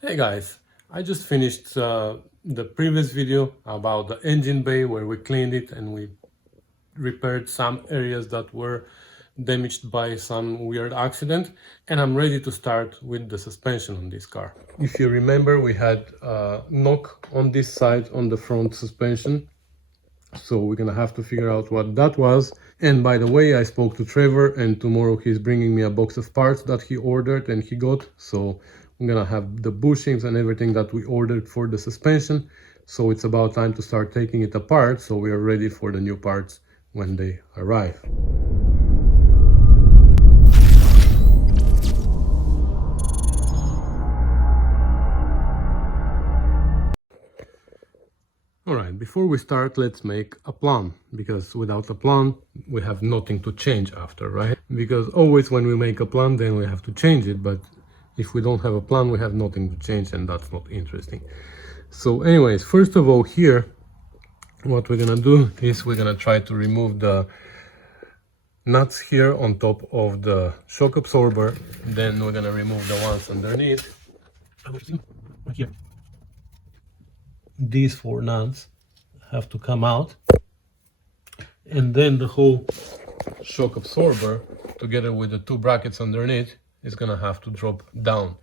Hey guys, I just finished the previous video about the engine bay where we cleaned it and we repaired some areas that were damaged by some weird accident, and I'm ready to start with the suspension on this car. If you remember, we had a knock on this side on the front suspension, so we're gonna have to figure out what that was. And by the way, I spoke to Trevor, and tomorrow he's bringing me a box of parts that he ordered and he got, so I'm gonna have the bushings and everything that we ordered for the suspension. So it's about time to start taking it apart, so we are ready for the new parts when they arrive. Alright, before we start, let's make a plan, because without a plan, we have nothing to change after, right? Because always when we make a plan, then we have to change it, but if we don't have a plan, we have nothing to change, and that's not interesting. So anyways, first of all, here, what we're gonna do is we're gonna try to remove the nuts here on top of the shock absorber. Then we're gonna remove the ones underneath. Right here. These 4 nuts have to come out, and then the whole shock absorber together with the 2 brackets underneath is gonna have to drop down.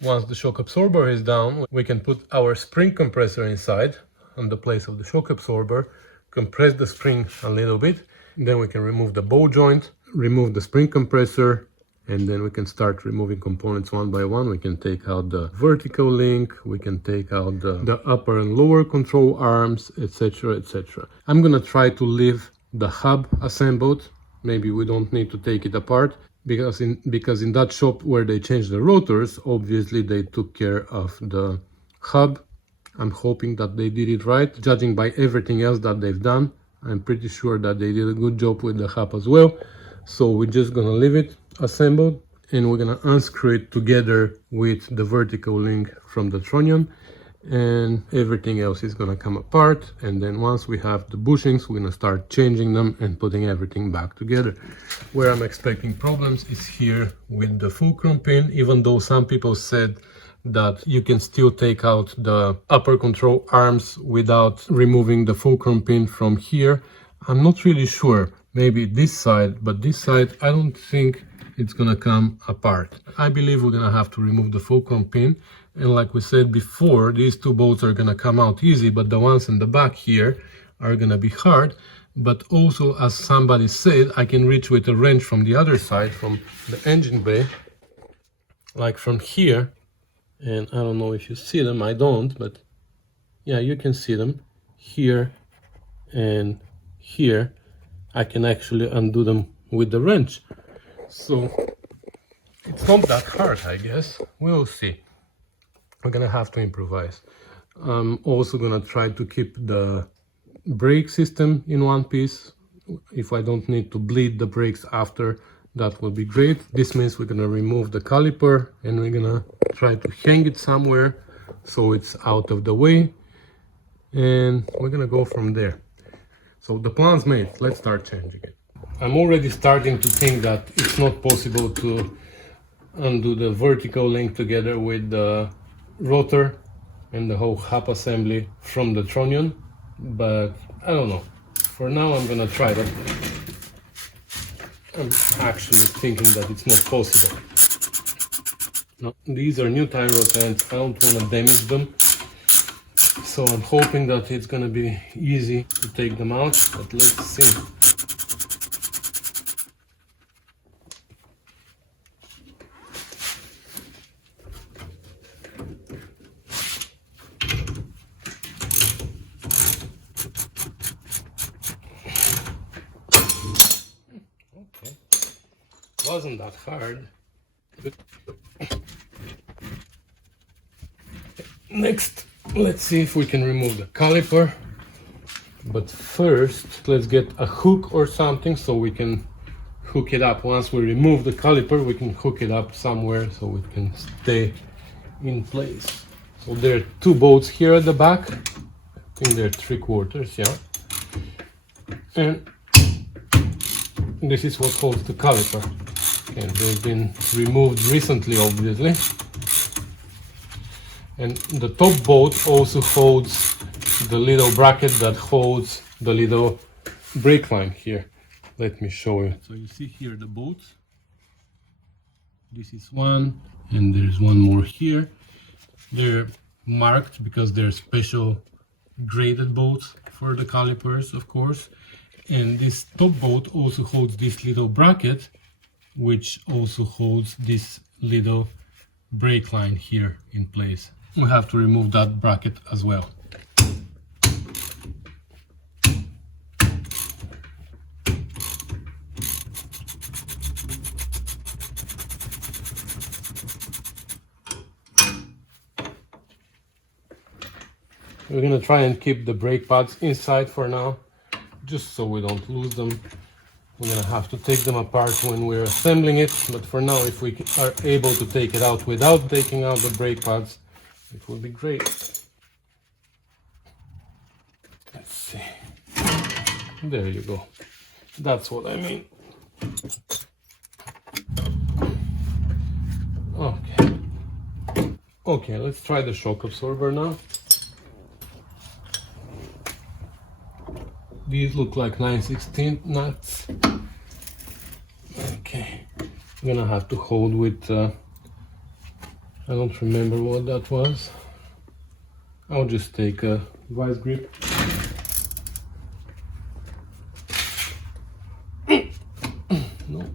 Once the shock absorber is down, we can put our spring compressor inside on the place of the shock absorber, compress the spring a little bit, then we can remove the ball joint, remove the spring compressor, and then we can start removing components one by one. We can take out the vertical link, we can take out the upper and lower control arms, etc, etc. I'm gonna try to leave the hub assembled. Maybe we don't need to take it apart, because in that shop where they changed the rotors, obviously they took care of the hub. I'm hoping that they did it right. Judging by everything else that they've done, I'm pretty sure that they did a good job with the hub as well. So we're just gonna leave it assembled, and we're gonna unscrew it together with the vertical link from the trunnion, and everything else is gonna come apart. And then once we have the bushings, we're gonna start changing them and putting everything back together. Where I'm expecting problems is here with the fulcrum pin, even though some people said that you can still take out the upper control arms without removing the fulcrum pin from here. I'm not really sure. Maybe this side, but this side I don't think it's gonna come apart. I believe we're gonna have to remove the fulcrum pin, and like we said before, these 2 bolts are gonna come out easy, but the ones in the back here are gonna be hard. But also, as somebody said, I can reach with a wrench from the other side, from the engine bay, like from here, and I don't know if you see them, I don't, but yeah, you can see them here and here. I can actually undo them with the wrench. So it's not that hard, I guess. We'll see. We're gonna have to improvise. I'm also gonna try to keep the brake system in one piece. If I don't need to bleed the brakes after, that will be great. This means we're gonna remove the caliper and we're gonna try to hang it somewhere so it's out of the way, and we're gonna go from there. So the plan's made, let's start changing it. I'm already starting to think that it's not possible to undo the vertical link together with the rotor and the whole hub assembly from the trunnion, but I don't know. For now I'm gonna try that. I'm actually thinking that it's not possible. Now, these are new tie rod ends, I don't want to damage them, so I'm hoping that it's gonna be easy to take them out, but let's see. Okay, wasn't that hard. Next, let's see if we can remove the caliper. But first, let's get a hook or something so we can hook it up. Once we remove the caliper, we can hook it up somewhere so it can stay in place. So there are 2 bolts here at the back. I think they're 3/4, yeah. And this is what holds the caliper. And they've been removed recently, obviously. And the top bolt also holds the little bracket that holds the little brake line here. Let me show you. So you see here the bolts. This is one, and there's one more here. They're marked because they're special graded bolts for the calipers, of course. And this top bolt also holds this little bracket, which also holds this little brake line here in place. We have to remove that bracket as well. We're gonna try and keep the brake pads inside for now, just so we don't lose them. We're gonna have to take them apart when we're assembling it, but for now, if we are able to take it out without taking out the brake pads, it will be great. Let's see. There you go. That's what I mean. Okay. Okay, let's try the shock absorber now. These look like 9/16 nuts. Okay, I'm gonna have to hold with, I don't remember what that was. I'll just take a vice grip. No.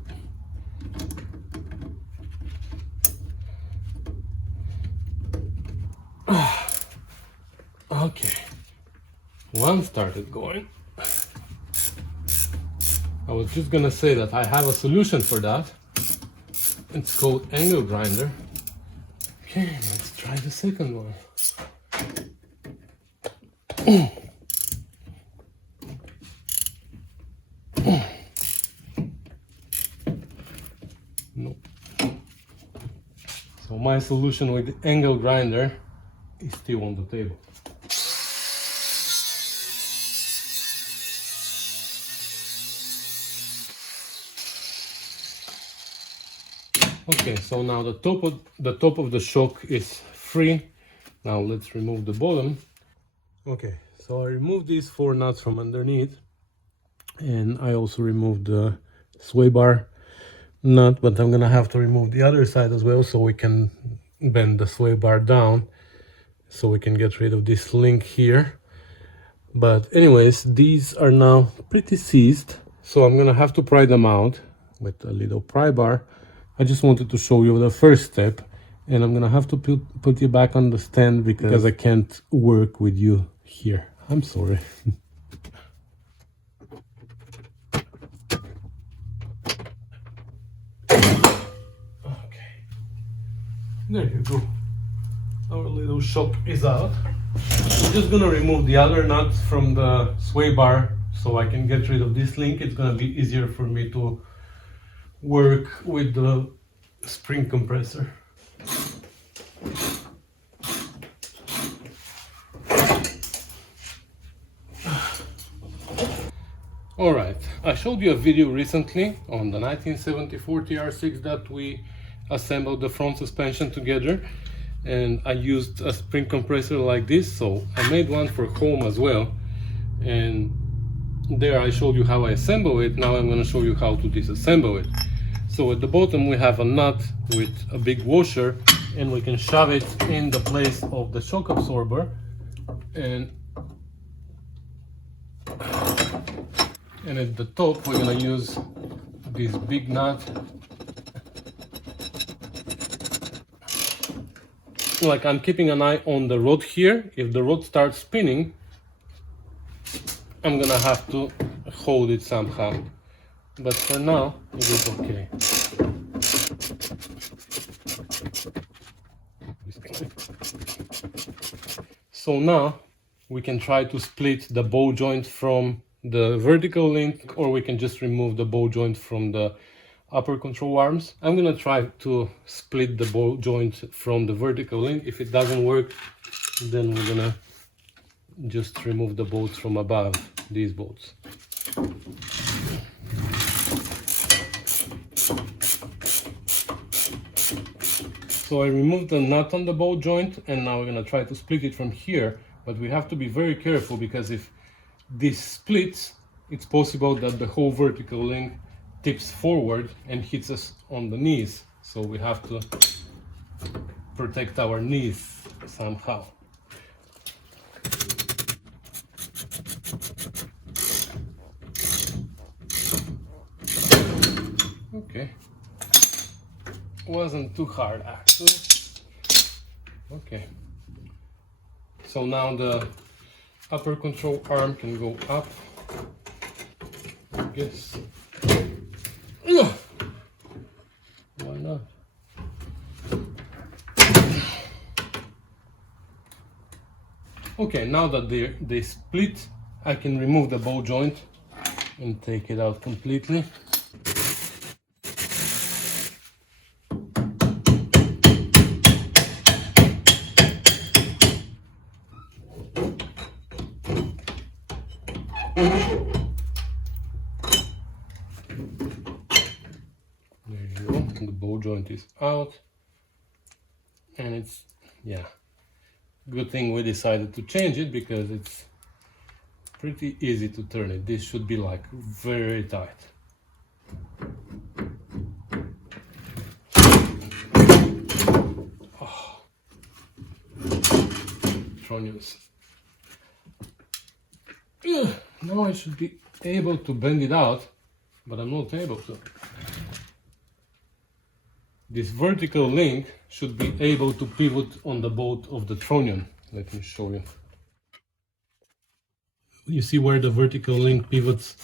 Okay, one started going. I was just gonna say that I have a solution for that. It's called angle grinder. Okay, let's try the second one. Nope. So my solution with the angle grinder is still on the table. Okay, so now the top of the shock is free. Now let's remove the bottom. Okay, so I removed these 4 nuts from underneath, and I also removed the sway bar nut, but I'm gonna have to remove the other side as well so we can bend the sway bar down so we can get rid of this link here. But anyways, these are now pretty seized, so I'm gonna have to pry them out with a little pry bar. I just wanted to show you the first step, and I'm gonna have to put you back on the stand because I can't work with you here. I'm sorry. Okay, there you go. Our little shock is out. I'm just gonna remove the other nuts from the sway bar so I can get rid of this link. It's gonna be easier for me to work with the spring compressor. Alright, I showed you a video recently on the 1974 TR6 that we assembled the front suspension together, and I used a spring compressor like this, so I made one for home as well, and there I showed you how I assemble it. Now I'm going to show you how to disassemble it. So at the bottom we have a nut with a big washer, and we can shove it in the place of the shock absorber, and at the top we're going to use this big nut. Like, I'm keeping an eye on the rod here. If the rod starts spinning, I'm gonna have to hold it somehow, but for now it is okay. So now we can try to split the ball joint from the vertical link, or we can just remove the ball joint from the upper control arms. I'm gonna try to split the ball joint from the vertical link. If it doesn't work, then we're gonna just remove the bolts from above, these bolts. So I removed the nut on the bolt joint, and now we're gonna try to split it from here, but we have to be very careful because if this splits, it's possible that the whole vertical link tips forward and hits us on the knees. So we have to protect our knees somehow. Okay, wasn't too hard actually. Okay, so now the upper control arm can go up, I guess. Why not? Okay, now that they split, I can remove the bolt joint and take it out completely. There you go, the bolt joint is out, and it's, yeah, good thing we decided to change it because it's pretty easy to turn it. This should be like very tight. Oh. Tronions. Now I should be able to bend it out, but I'm not able to. This vertical link should be able to pivot on the bolt of the tronion. Let me show you. You see where the vertical link pivots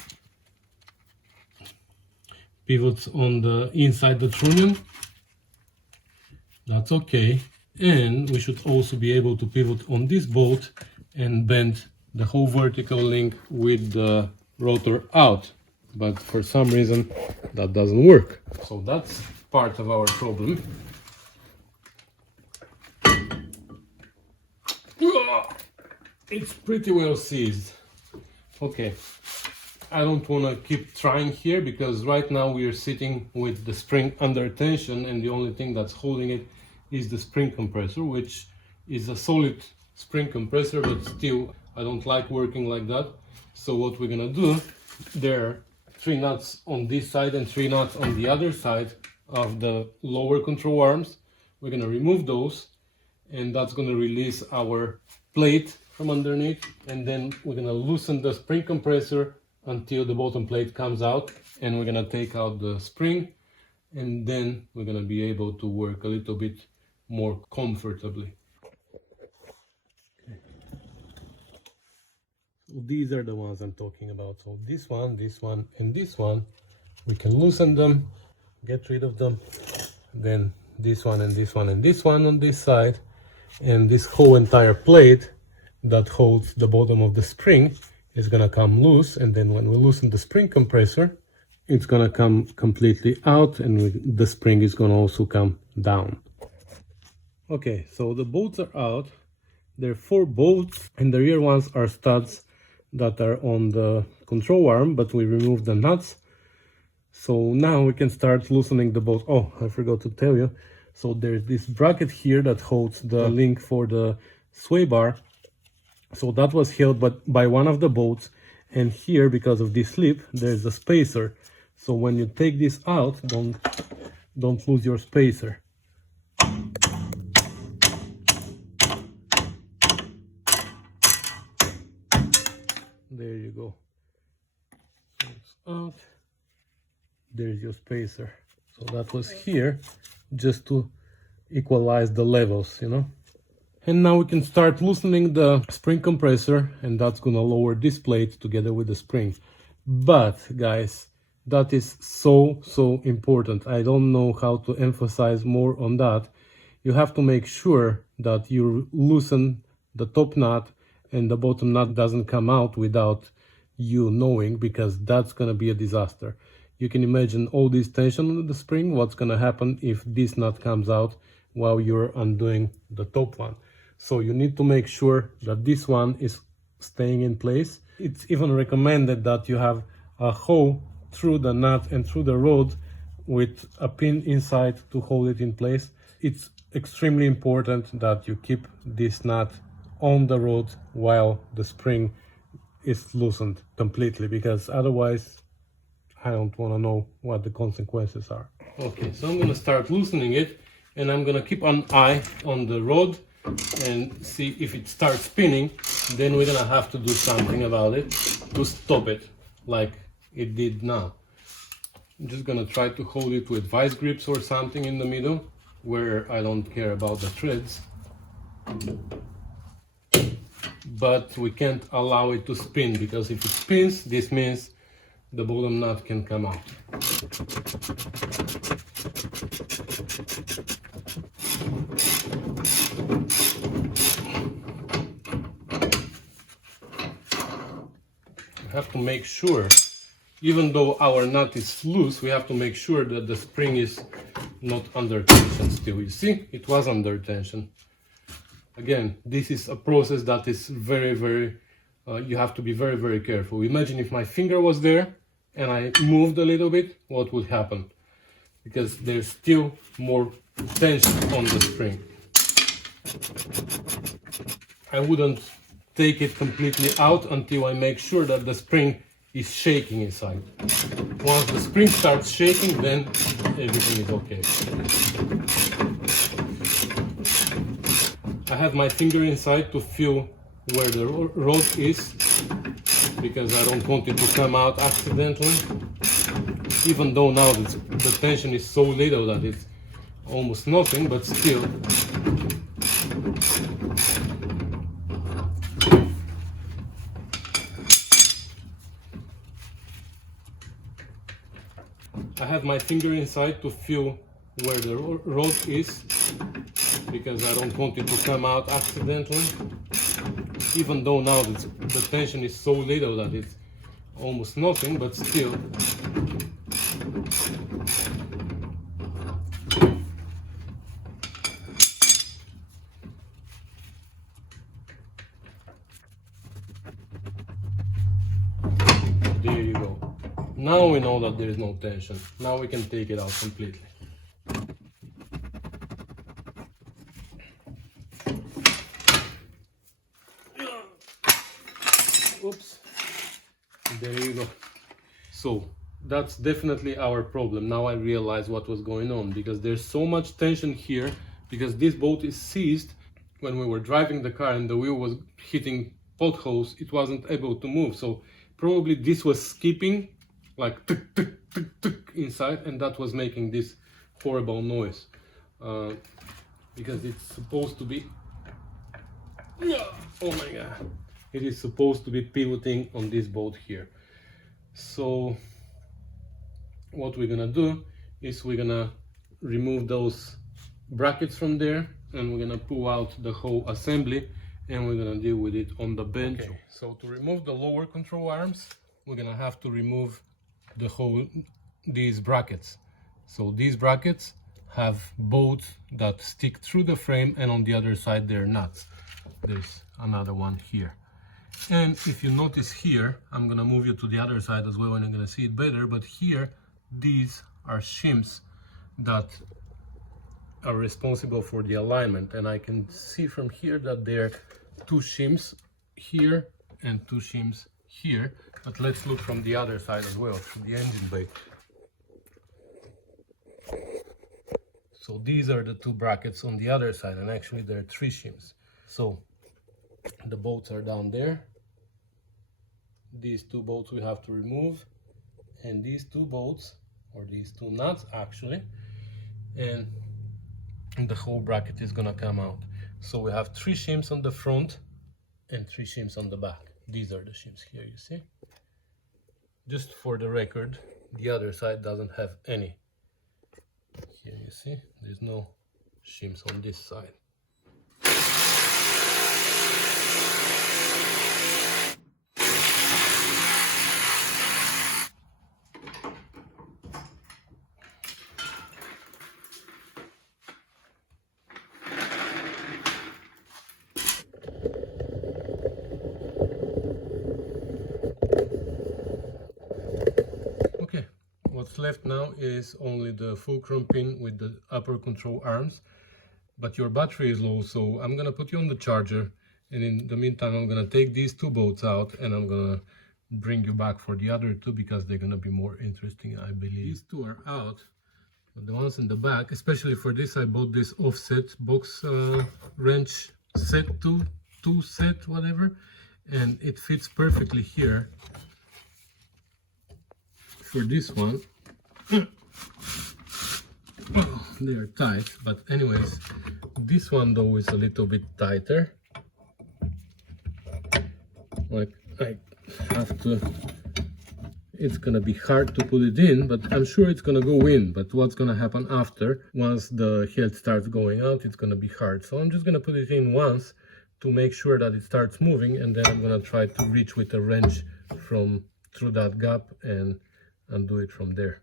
on the inside the tronion? That's okay. And we should also be able to pivot on this bolt and bend the whole vertical link with the rotor out. But for some reason that doesn't work. So that's part of our problem. It's pretty well seized. Okay, I don't want to keep trying here because right now we are sitting with the spring under tension, and the only thing that's holding it is the spring compressor, which is a solid spring compressor, but still I don't like working like that. So what we're gonna do, there are 3 nuts on this side and 3 nuts on the other side of the lower control arms. We're gonna remove those, and that's gonna release our plate from underneath, and then we're gonna loosen the spring compressor until the bottom plate comes out, and we're gonna take out the spring, and then we're gonna be able to work a little bit more comfortably. Okay. So these are the ones I'm talking about. So this one, and this one, we can loosen them, get rid of them. Then this one and this one and this one on this side, and this whole entire plate that holds the bottom of the spring is gonna come loose, and then when we loosen the spring compressor, it's gonna come completely out, and the spring is gonna also come down. Okay, so the bolts are out. There are 4 bolts, and the rear ones are studs that are on the control arm, but we removed the nuts. So now we can start loosening the bolt. Oh, I forgot to tell you. So there's this bracket here that holds the link for the sway bar. So that was held by one of the bolts, and here, because of this slip, there's a spacer. So when you take this out, don't lose your spacer. There you go. So it's out. There's your spacer. So that was here just to equalize the levels, you know. And now we can start loosening the spring compressor, and that's gonna lower this plate together with the spring. But guys, that is so important. I don't know how to emphasize more on that. You have to make sure that you loosen the top nut and the bottom nut doesn't come out without you knowing, because that's gonna be a disaster. You can imagine all this tension on the spring, what's gonna happen if this nut comes out while you're undoing the top one. So you need to make sure that this one is staying in place. It's even recommended that you have a hole through the nut and through the rod with a pin inside to hold it in place. It's extremely important that you keep this nut on the rod while the spring is loosened completely, because otherwise I don't want to know what the consequences are. Okay, so I'm going to start loosening it, and I'm going to keep an eye on the rod and see if it starts spinning. Then we're going to have to do something about it to stop it like it did now. I'm just going to try to hold it with vice grips or something in the middle where I don't care about the threads. But we can't allow it to spin, because if it spins, this means the bottom nut can come out. We have to make sure, even though our nut is loose, we have to make sure that the spring is not under tension still. You see, it was under tension. Again, this is a process that is very, you have to be very careful. Imagine if my finger was there and I moved a little bit, what would happen? Because there's still more tension on the spring. I wouldn't take it completely out until I make sure that the spring is shaking inside. Once the spring starts shaking, then everything is okay. I have my finger inside to feel where the rod is, because I don't want it to come out accidentally. Even though now the tension is so little that it's almost nothing, but still. I have my finger inside to feel where the rod is, because I don't want it to come out accidentally. Even though now the tension is so little that it's almost nothing, but still. There you go. Now we know that there is no tension. Now we can take it out completely. Oops. There you go. So that's definitely our problem. Now I realize what was going on, because there's so much tension here, because this boat is seized. When we were driving the car and the wheel was hitting potholes, it wasn't able to move. So probably this was skipping like tuk, tuk, tuk, tuk inside, and that was making this horrible noise, because it's supposed to be, oh my god, it is supposed to be pivoting on this boat here. So what we're gonna do is we're gonna remove those brackets from there, and we're gonna pull out the whole assembly, and we're gonna deal with it on the bench. Okay, so to remove the lower control arms, we're gonna have to remove these brackets. So these brackets have bolts that stick through the frame, and on the other side they're nuts. There's another one here. And if you notice here, I'm gonna move you to the other side as well, and you're gonna see it better, but here these are shims that are responsible for the alignment, and I can see from here that there are two shims here and two shims here. But let's look from the other side as well, from the engine bay. So these are the two brackets on the other side, and actually there are three shims. So the bolts are down there. These two bolts we have to remove, and these two bolts, or these two nuts actually, and the whole bracket is gonna come out. So we have three shims on the front and three shims on the back. These are the shims here, you see. Just for the record, the other side doesn't have any. Here you see, there's no shims on this side. What's left now is only the fulcrum pin with the upper control arms, but your battery is low, so I'm gonna put you on the charger, and in the meantime I'm gonna take these two boats out and I'm gonna bring you back for the other two because they're gonna be more interesting, I believe. These two are out, but the ones in the back, especially for this, I bought this offset box wrench set, two set, whatever, and it fits perfectly here for this one. Oh, they are tight, but anyways, this one though is a little bit tighter. Like I have to, it's gonna be hard to put it in, but I'm sure it's gonna go in. But what's gonna happen after, once the head starts going out, it's gonna be hard. So I'm just gonna put it in once to make sure that it starts moving, and then I'm gonna try to reach with a wrench from through that gap and undo it from there.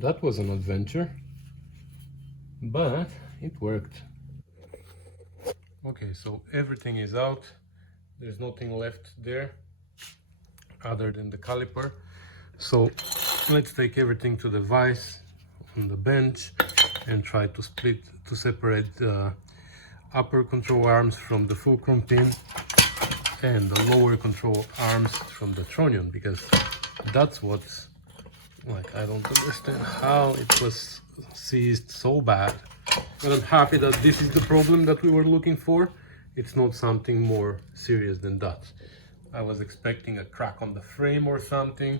That was an adventure, but it worked. Okay, so everything is out. There's nothing left there other than the caliper. So let's take everything to the vise on the bench and try to separate the upper control arms from the fulcrum pin and the lower control arms from the trunnion, because that's what's, like, I don't understand how it was seized so bad. But I'm happy that this is the problem that we were looking for. It's not something more serious than that. I was expecting a crack on the frame or something,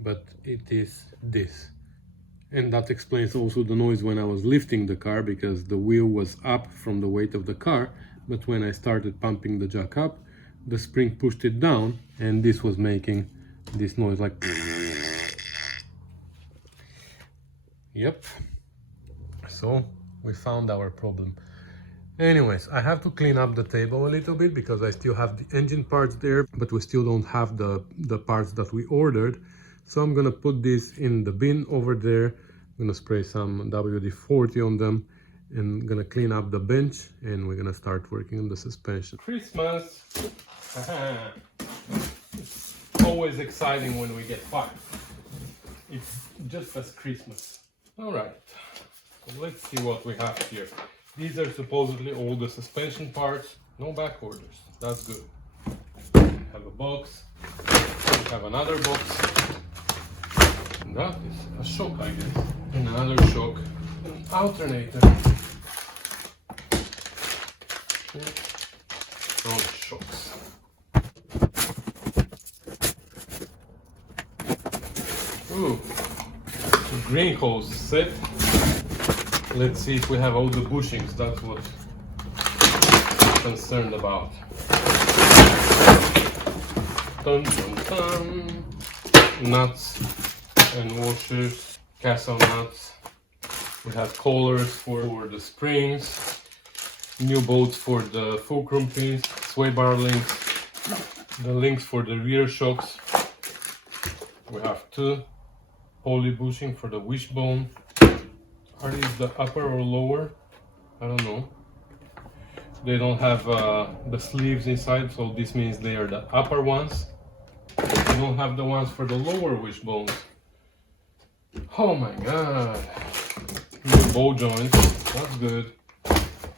but it is this. And that explains also the noise when I was lifting the car, because the wheel was up from the weight of the car, but when I started pumping the jack up, the spring pushed it down, and this was making this noise like... Yep, so we found our problem. Anyways, I have to clean up the table a little bit because I still have the engine parts there, but we still don't have the parts that we ordered. So I'm gonna put this in the bin over there. I'm gonna spray some WD-40 on them and gonna clean up the bench, and we're gonna start working on the suspension. Christmas! It's always exciting when we get parts. It's just as Christmas. Alright, so let's see what we have here. These are supposedly all the suspension parts, no back orders, that's good. We have a box, we have another box, and that is a shock, I guess, and another shock, an alternator. All the shocks. Ooh. Green hose set. Let's see if we have all the bushings. That's what I'm concerned about. Dun, dun, dun. Nuts and washers, castle nuts. We have collars for the springs, new bolts for the fulcrum pins, sway bar links, the links for the rear shocks. We have two poly bushing for the wishbone. Are these the upper or lower? I don't know. They don't have the sleeves inside, so this means they are the upper ones. They don't have the ones for the lower wishbones. Oh my god. New ball joints, that's good.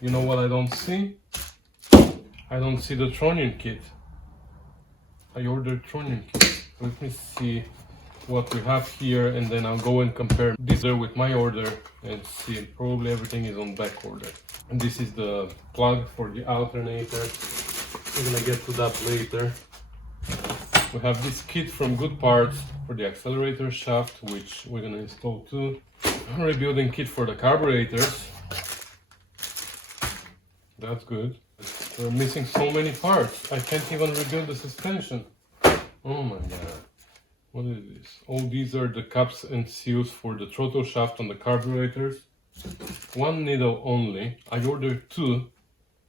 You know what I don't see? I don't see the trunnion kit. I ordered trunnion kit. Let me see what we have here, and then I'll go and compare this there with my order and see. Probably everything is on back order. And this is the plug for the alternator. We're gonna get to that later. We have this kit from Good Parts for the accelerator shaft, which we're gonna install too. A rebuilding kit for the carburetors. That's good. We're missing so many parts. I can't even rebuild the suspension. Oh my god. What is this? Oh, these are the caps and seals for the throttle shaft on the carburetors. One needle only. I ordered two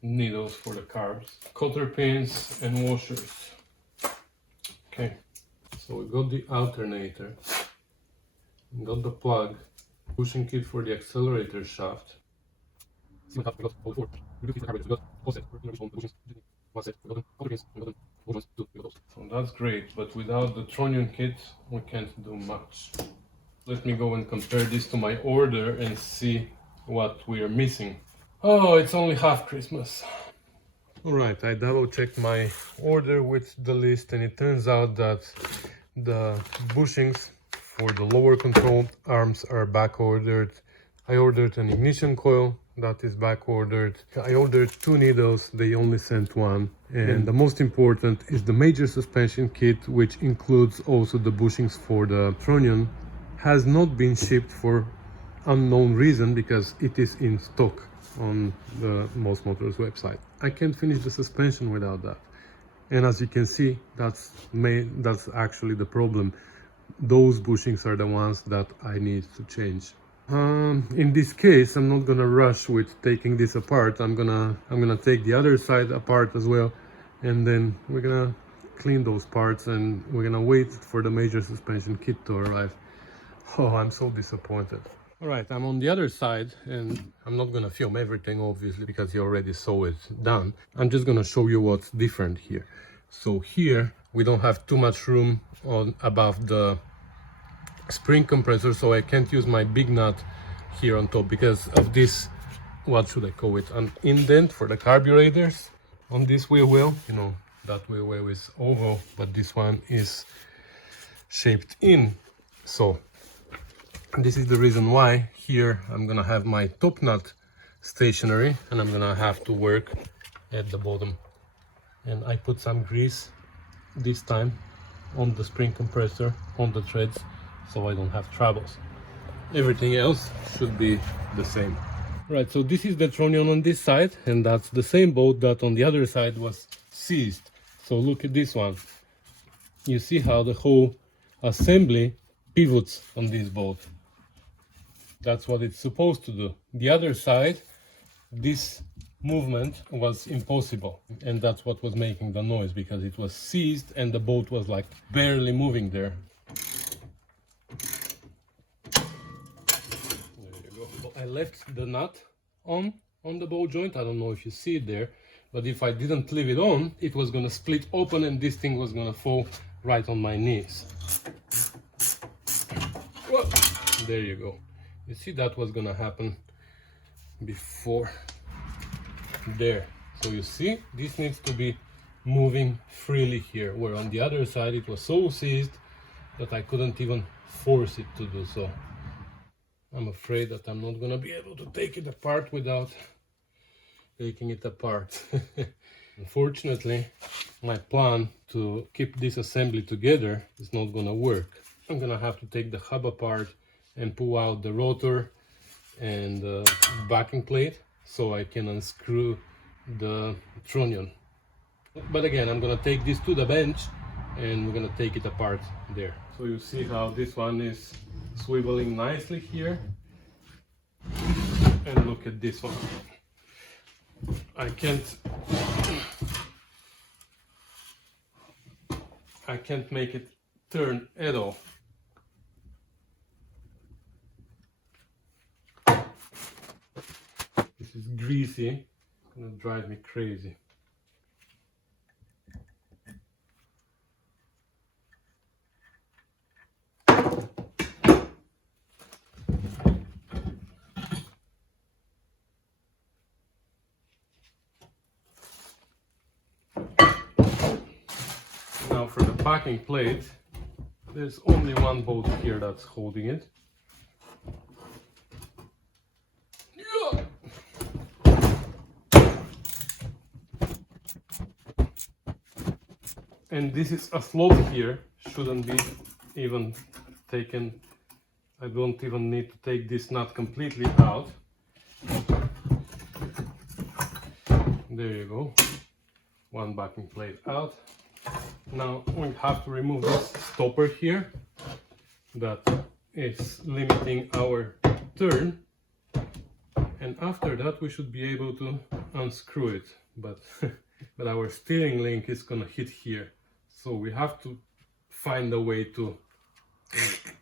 needles for the carbs. Cotter pins and washers. Okay, so we got the alternator. We got the plug. Bushing kit for the accelerator shaft. So that's great, but without the trunnion kit, we can't do much. Let me go and compare this to my order and see what we are missing. Oh, it's only half Christmas. Alright, I double checked my order with the list, and it turns out that the bushings for the lower control arms are back ordered. I ordered an ignition coil that is back ordered. I ordered 2 needles, they only sent 1. And the most important is the major suspension kit, which includes also the bushings for the trunnion, has not been shipped for unknown reason because it is in stock on the Most Motors website. I can't finish the suspension without that. And as you can see, that's actually the problem. Those bushings are the ones that I need to change. In this case, I'm not gonna rush with taking this apart. I'm gonna take the other side apart as well, and then we're gonna clean those parts, and we're gonna wait for the major suspension kit to arrive. Oh, I'm so disappointed. All right, I'm on the other side, and I'm not gonna film everything obviously because you already saw it done. I'm just gonna show you what's different here. So here we don't have too much room on above the spring compressor, so I can't use my big nut here on top because of this, what should I call it, an indent for the carburetors on this wheel well. You know, that wheel well is oval, but this one is shaped in. So this is the reason why here I'm gonna have my top nut stationary, and I'm gonna have to work at the bottom. And I put some grease this time on the spring compressor, on the threads, so I don't have troubles. Everything else should be the same. Right, so this is the trunnion on this side, and that's the same bolt that on the other side was seized. So look at this one. You see how the whole assembly pivots on this bolt. That's what it's supposed to do. The other side, this movement was impossible, and that's what was making the noise, because it was seized and the bolt was like barely moving there. There you go. So I left the nut on the ball joint. I don't know if you see it there, but if I didn't leave it on, it was gonna split open and this thing was gonna fall right on my knees. Whoa. There you go. You see, that was gonna happen before there. So you see, this needs to be moving freely here, where on the other side it was so seized that I couldn't even force it to do so. I'm afraid that I'm not gonna be able to take it apart without taking it apart. Unfortunately, my plan to keep this assembly together is not gonna work. I'm gonna have to take the hub apart and pull out the rotor and the backing plate so I can unscrew the trunnion. But again, I'm gonna take this to the bench and we're gonna take it apart there. So you see how this one is swiveling nicely here, and look at this one. I can't make it turn at all. This is greasy, it's gonna drive me crazy. Now for the backing plate, there's only one bolt here that's holding it. And this is a slot here, shouldn't be even taken. I don't even need to take this nut completely out. There you go, one backing plate out. Now we have to remove this stopper here that is limiting our turn, and after that we should be able to unscrew it, but but our steering link is gonna hit here, so we have to find a way to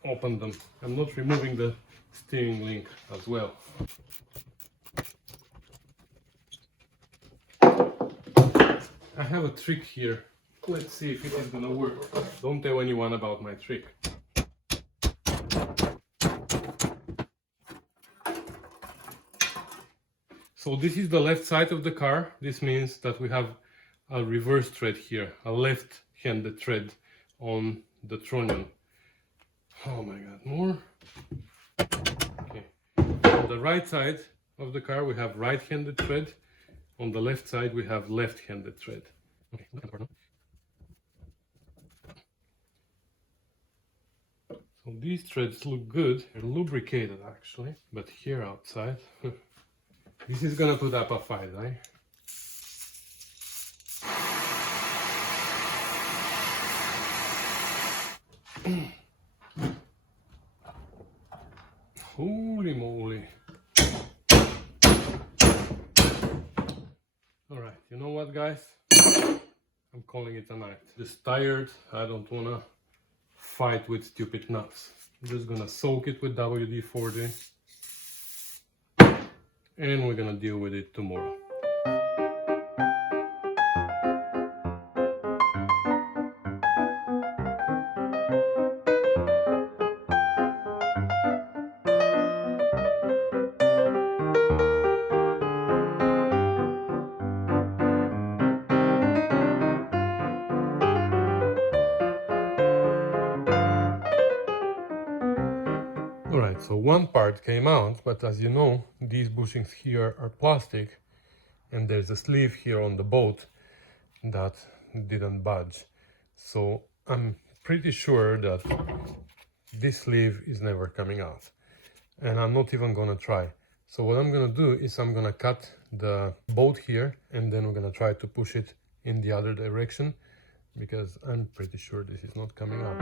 open them. I'm not removing the steering link as well. I have a trick here. Let's see if it is gonna work. Don't tell anyone about my trick. So this is the left side of the car. This means that we have a reverse thread here, a left-handed thread on the tronion. Oh my god, more. Okay. On the right side of the car we have right-handed thread. On the left side we have left-handed thread. Okay, so these threads look good. They're lubricated actually, but here outside, this is gonna put up a fight, right? Holy moly. Alright, you know what guys? I'm calling it a night. Just tired, I don't wanna fight with stupid nuts. I'm just gonna soak it with WD-40 and we're gonna deal with it tomorrow. Alright, so one part came out, but as you know, these bushings here are plastic and there's a sleeve here on the boat that didn't budge. So I'm pretty sure that this sleeve is never coming out. And I'm not even gonna try. So what I'm gonna do is I'm gonna cut the bolt here and then we're gonna try to push it in the other direction because I'm pretty sure this is not coming out.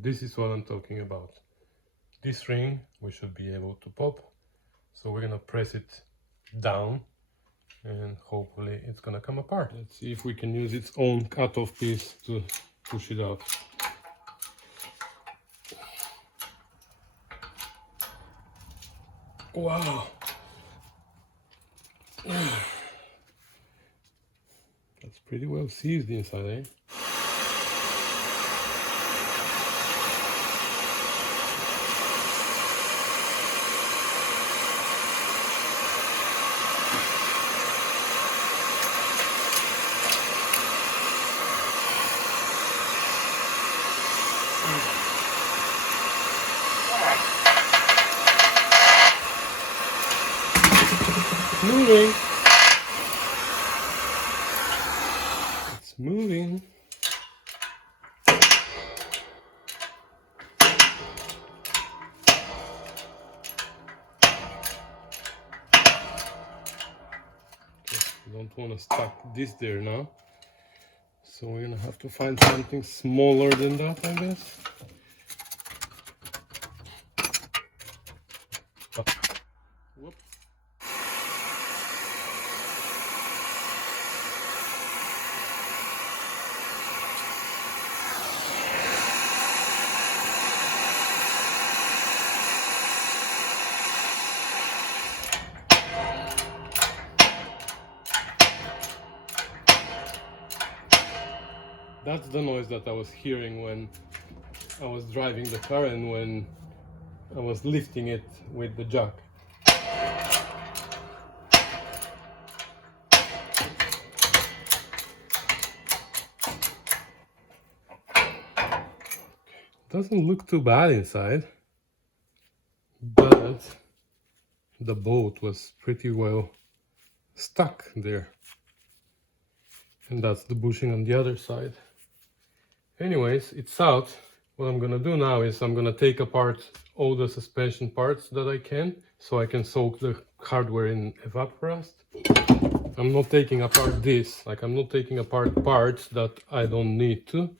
This is what I'm talking about. This ring we should be able to pop. So we're gonna press it down and hopefully it's gonna come apart. Let's see if we can use its own cut-off piece to push it out. Wow. That's pretty well seized inside, eh? Moving. It's moving. Okay, don't want to stuck this there now. So we're gonna have to find something smaller than that, I guess. Oh. Whoop. That's the noise that I was hearing when I was driving the car and when I was lifting it with the jack. Doesn't look too bad inside, but the bolt was pretty well stuck there. And that's the bushing on the other side. Anyways, it's out. What I'm gonna do now is I'm gonna take apart all the suspension parts that I can, so I can soak the hardware in evaporust. I'm not taking apart this, like I'm not taking apart parts that I don't need to.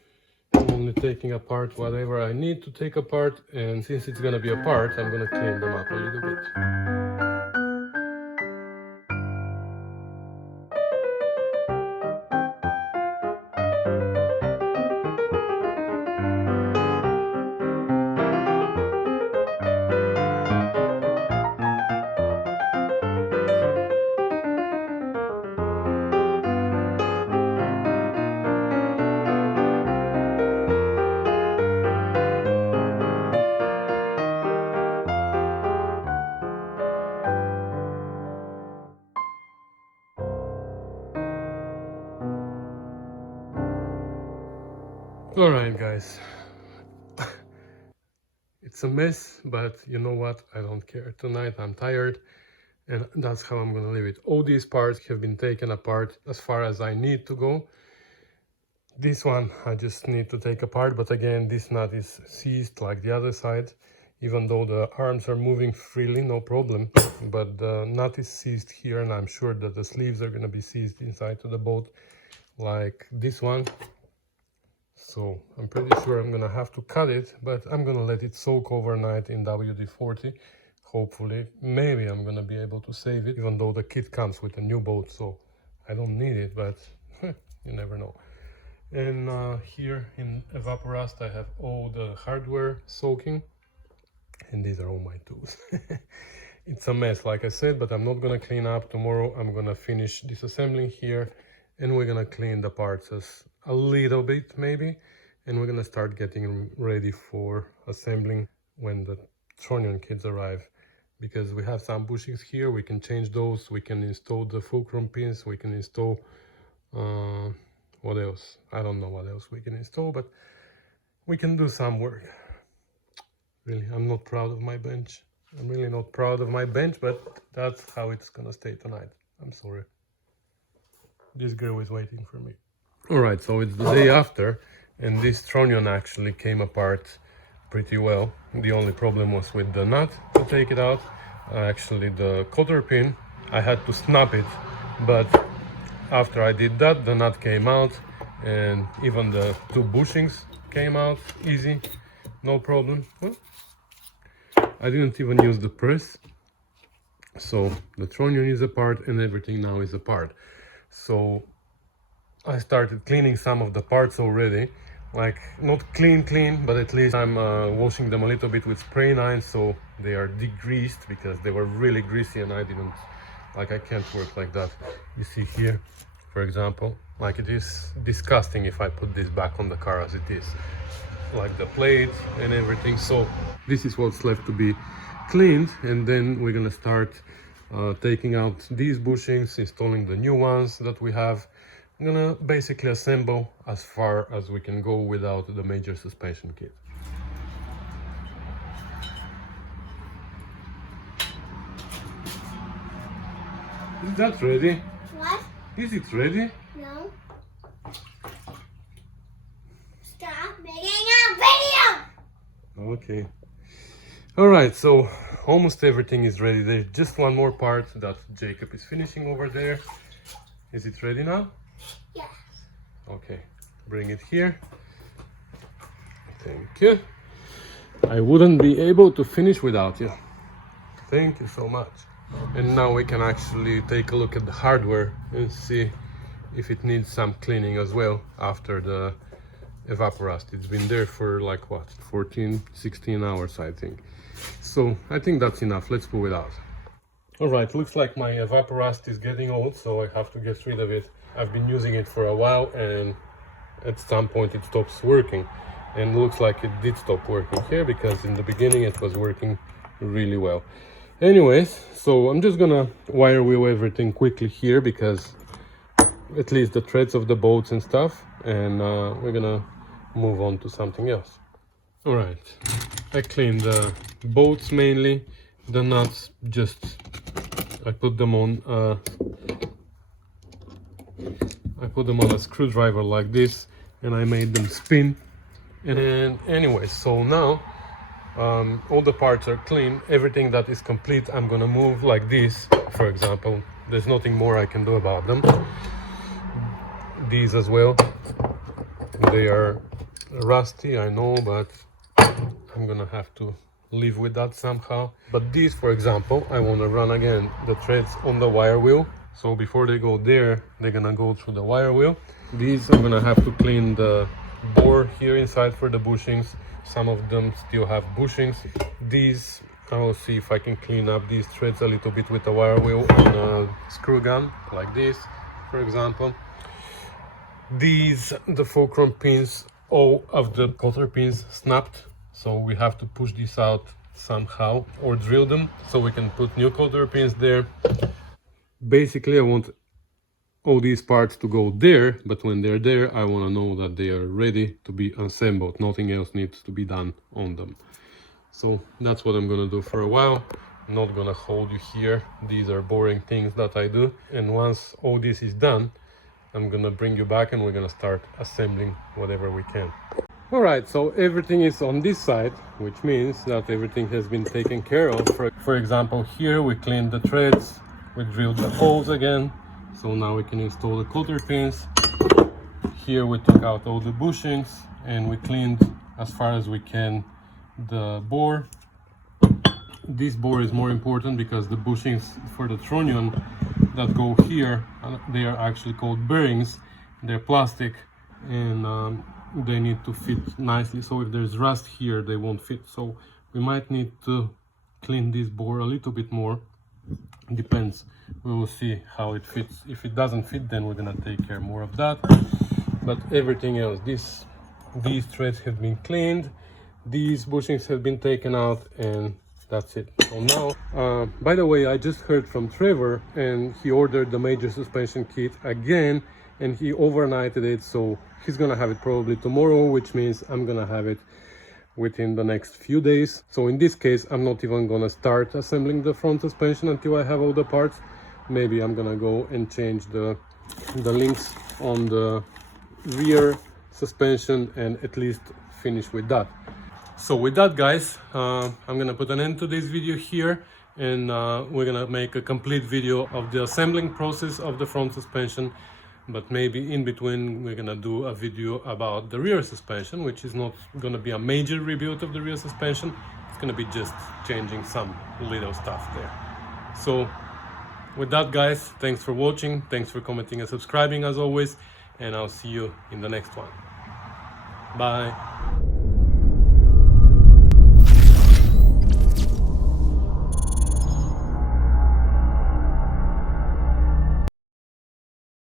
I'm only taking apart whatever I need to take apart, and since it's gonna be apart, I'm gonna clean them up a little bit. All right, guys. It's a mess, but you know what? I don't care. Tonight I'm tired, and that's how I'm gonna leave it. All these parts have been taken apart as far as I need to go. This one I just need to take apart, but again, this nut is seized like the other side, even though the arms are moving freely, no problem. But the nut is seized here, and I'm sure that the sleeves are gonna be seized inside to the boat like this one. So I'm pretty sure I'm gonna have to cut it, but I'm gonna let it soak overnight in WD-40. Hopefully, maybe I'm gonna be able to save it, even though the kit comes with a new boat, so I don't need it, but you never know. And here in Evaporust I have all the hardware soaking, and these are all my tools. It's a mess, like I said, but I'm not gonna clean up. Tomorrow I'm gonna finish disassembling here, and we're gonna clean the parts a little bit maybe, and we're gonna start getting ready for assembling when the Tronion kids arrive, because we have some bushings here. We can change those, we can install the fulcrum pins, we can install what else? I don't know what else we can install, but we can do some work. Really, I'm not proud of my bench. I'm really not proud of my bench, but that's how it's gonna stay tonight. I'm sorry. This girl is waiting for me. Alright, so it's the day after, and this Tronion actually came apart pretty well. The only problem was with the nut to take it out. Actually, the cotter pin, I had to snap it, but after I did that, the nut came out, and even the two bushings came out easy, no problem. Well, I didn't even use the press, so the Tronion is apart and everything now is apart. So I started cleaning some of the parts already, like not clean, but at least I'm washing them a little bit with spray nine, so they are degreased, because they were really greasy and I can't work like that. You see here, for example, like it is disgusting if I put this back on the car as it is, like the plate and everything. So this is what's left to be cleaned, and then we're gonna start taking out these bushings, installing the new ones that we have. I'm gonna basically assemble as far as we can go without the major suspension kit. Is that ready? What? Is it ready? No. Stop making a video! Okay. Alright, so almost everything is ready. There's just one more part that Jacob is finishing over there. Is it ready now? Yes. Okay, bring it here. Thank you. I wouldn't be able to finish without you. Thank you so much. And now we can actually take a look at the hardware and see if it needs some cleaning as well after the Evaporust. It's been there for like what, 14-16 hours I think. So I think that's enough. Let's pull it out. Alright, looks like my Evaporust is getting old, so I have to get rid of it. I've been using it for a while, and at some point it stops working. And looks like it did stop working here, because in the beginning it was working really well. Anyways, so I'm just gonna wire wheel everything quickly here, because at least the threads of the bolts and stuff, and we're gonna move on to something else. Alright, I cleaned the bolts mainly, the nuts I put them on a screwdriver like this, and I made them spin. And anyway, so now all the parts are clean. Everything that is complete I'm gonna move like this. For example, there's nothing more I can do about them. These as well, they are rusty, I know, but I'm gonna have to live with that somehow. But these, for example, I want to run again the threads on the wire wheel, so before they go there, they're gonna go through the wire wheel. These I'm gonna have to clean the bore here inside for the bushings. Some of them still have bushings. These I will see if I can clean up these threads a little bit with the wire wheel and a screw gun like this, for example. These, the fulcrum pins, all of the cotter pins snapped, so we have to push this out somehow or drill them so we can put new cotter pins there. Basically I want all these parts to go there, but when they're there, I want to know that they are ready to be assembled. Nothing else needs to be done on them. So that's what I'm gonna do for a while. I'm not gonna hold you here. These are boring things that I do. And once all this is done, I'm gonna bring you back and we're gonna start assembling whatever we can. All right, so everything is on this side, which means that everything has been taken care of. For example, here we cleaned the threads, we drilled the holes again, so now we can install the coulter pins. Here we took out all the bushings and we cleaned as far as we can the bore. This bore is more important because the bushings for the trunnion that go here, they are actually called bearings. They're plastic and they need to fit nicely, so if there's rust here they won't fit. So we might need to clean this bore a little bit more. Depends, we will see how it fits. If it doesn't fit, then we're gonna take care more of that. But everything else, these threads have been cleaned, these bushings have been taken out, and that's it. So now, by the way, I just heard from Trevor and he ordered the major suspension kit again and he overnighted it, so he's gonna have it probably tomorrow, which means I'm gonna have it within the next few days. So in this case, I'm not even gonna start assembling the front suspension until I have all the parts. Maybe I'm gonna go and change the links on the rear suspension and at least finish with that. So with that, guys, I'm gonna put an end to this video here, and we're gonna make a complete video of the assembling process of the front suspension. But maybe in between we're gonna do a video about the rear suspension, which is not gonna be a major rebuild of the rear suspension. It's gonna be just changing some little stuff there. So with that, guys, thanks for watching, thanks for commenting and subscribing as always, and I'll see you in the next one. Bye.